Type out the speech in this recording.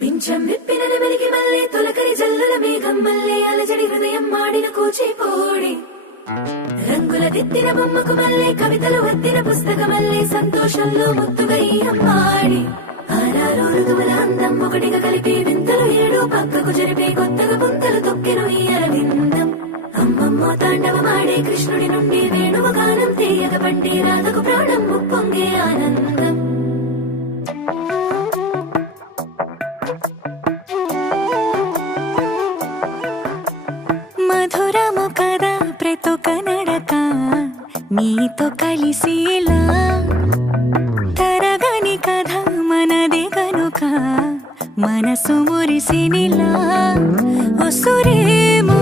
పింఛం విప్పిన నెమలికి మల్లె తొలకరి జల్లుల మేఘం మల్లె అలజడి హృదయం మాడిన కూచిపోడి రంగుల దిద్దిన బొమ్మకు మల్లె కవితలు వద్దిన పుస్తక మల్లె సంతోషంలో ముద్దుగా ఈ అమ్మాడి ఆరారు ఋతువుల అందం ఒకటిగా కలిపి వింతలు ఏడు పక్కకు జరిపే కొత్తగా పుంతలు తొక్కెను ఈ అరవిందం అమ్మమ్మో తాండవమాడే కృష్ణుడి నుండి వేణువ గానం తీయగ పండి రాధకు ప్రాణం ముప్పొంగే ఆనందం మధురము కదా ప్రతొక నడక నీతో కలిసేలా తరగని కథ మనదే కనుక మనసు మురిసినిలా ఒసురేమో